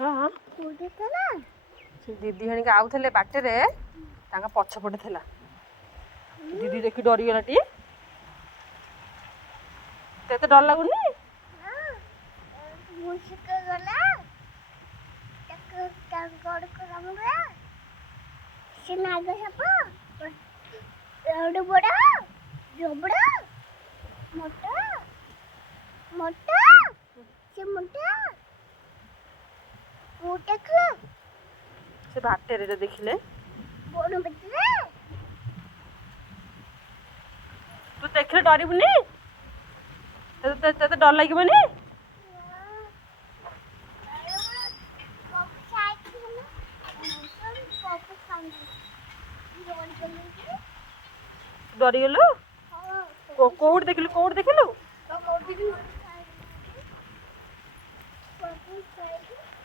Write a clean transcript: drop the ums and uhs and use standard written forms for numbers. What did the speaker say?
हाँ दीदी हणी आउे बाटे पछपटे था दीदी देखी डरीगला टी ते डर लगुनि से बाटे देखिले तू देखिले डरबुनि ते डर लगे डरीगलु कौट देखिलु